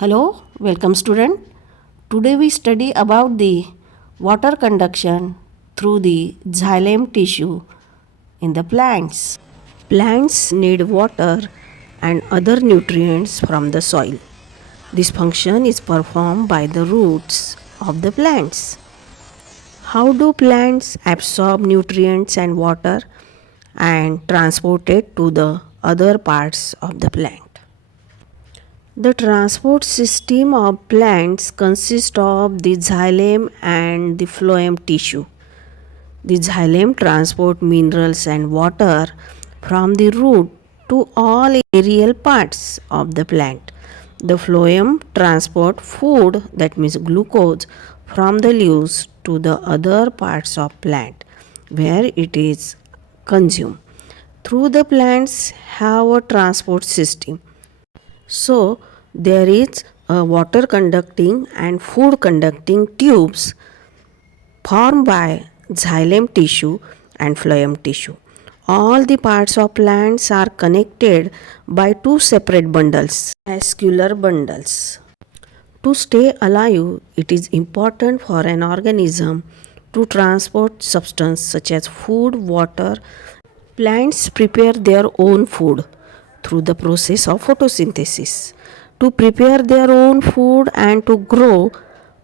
Hello, welcome student. Today we study about the water conduction through the xylem tissue in the plants. Plants need water and other nutrients from the soil. This function is performed by the roots of the plants. How do plants absorb nutrients and water and transport it to the other parts of the plant? The transport system of plants consists of the xylem and the phloem tissue. The xylem transport minerals and water from the root to all aerial parts of the plant. The phloem transport food, that means glucose, from the leaves to the other parts of plant where it is consumed. Through the plants have a transport system. So, there is a water conducting and food conducting tubes formed by xylem tissue and phloem tissue. All the parts of plants are connected by two separate bundles, vascular bundles. To stay alive, it is important for an organism to transport substance such as food, water. Plants prepare their own food through the process of photosynthesis. To prepare their own food and to grow,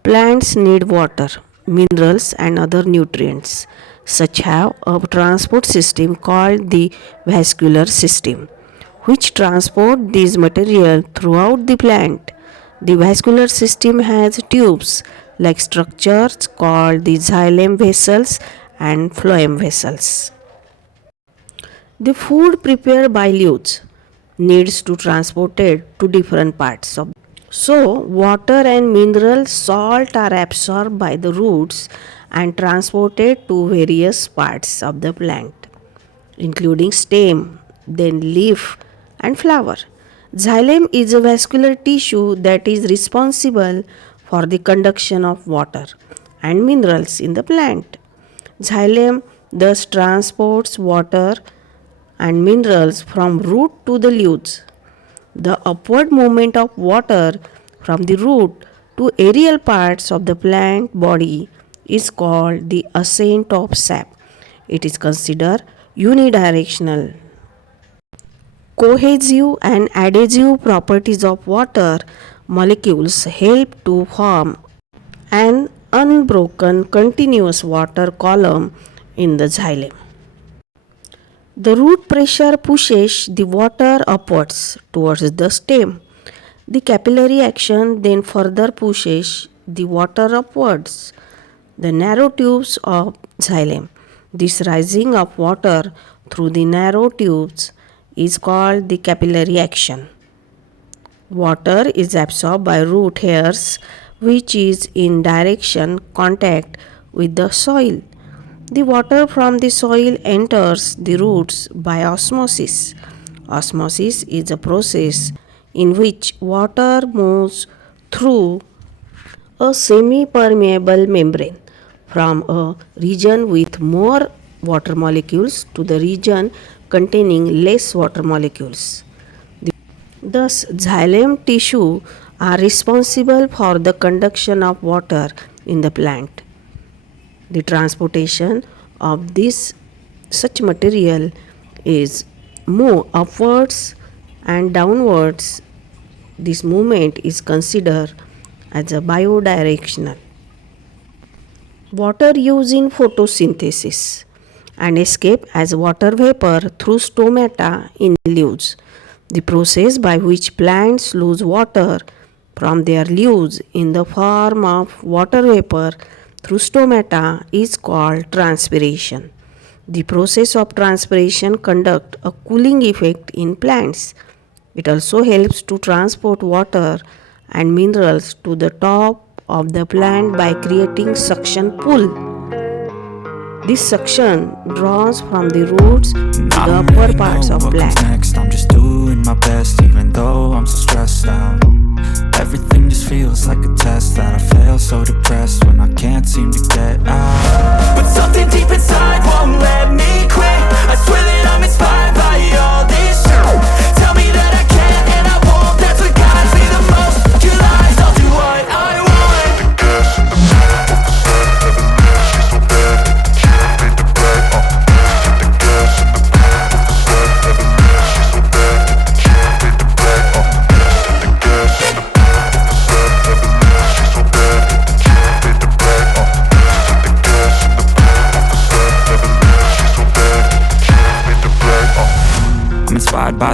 plants need water, minerals, and other nutrients. Such have a transport system called the vascular system, which transport these material throughout the plant. The vascular system has tubes like structures called the xylem vessels and phloem vessels. The food prepared by leaves needs to transport it to different parts of. So water and mineral salt are absorbed by the roots and transported to various parts of the plant, including stem, then leaf and flower. Xylem is a vascular tissue that is responsible for the conduction of water and minerals in the plant. Xylem thus transports water and minerals from root to the leaves. The upward movement of water from the root to aerial parts of the plant body is called the ascent of sap. It is considered unidirectional. Cohesive and adhesive properties of water molecules help to form an unbroken continuous water column in the xylem. The root pressure pushes the water upwards towards the stem. The capillary action then further pushes the water upwards. The narrow tubes of xylem. This rising of water through the narrow tubes is called the capillary action. Water is absorbed by root hairs, which is in direction contact with the soil. The water from the soil enters the roots by osmosis. Osmosis is a process in which water moves through a semi-permeable membrane from a region with more water molecules to the region containing less water molecules. Thus, xylem tissue are responsible for the conduction of water in the plant. The transportation of this such material is move upwards and downwards. This movement is considered as a biodirectional. Water used in photosynthesis and escape as water vapor through stomata in leaves. The process by which plants lose water from their leaves in the form of water vapor through stomata is called transpiration. The process of transpiration conducts a cooling effect in plants. It also helps to transport water and minerals to the top of the plant by creating suction pull. This suction draws from the roots to the upper parts of plant. Next, I'm just doing my best, even though I'm so stressed out. Everything just feels like a test that I fail, so depressed when I can't seem to get out. But something deep inside won't let me quit. I swear that I'm inspired by all this shit. Tell me that I can and I won't, that's what guides me the most. You lie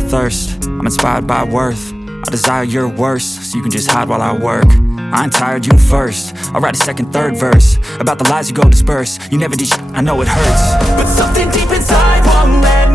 thirst. I'm inspired by worth. I desire your worst, so you can just hide while I work. I ain't tired, you first. I'll write a second, third verse about the lies you go disperse. You never did shit, I know it hurts, but something deep inside won't let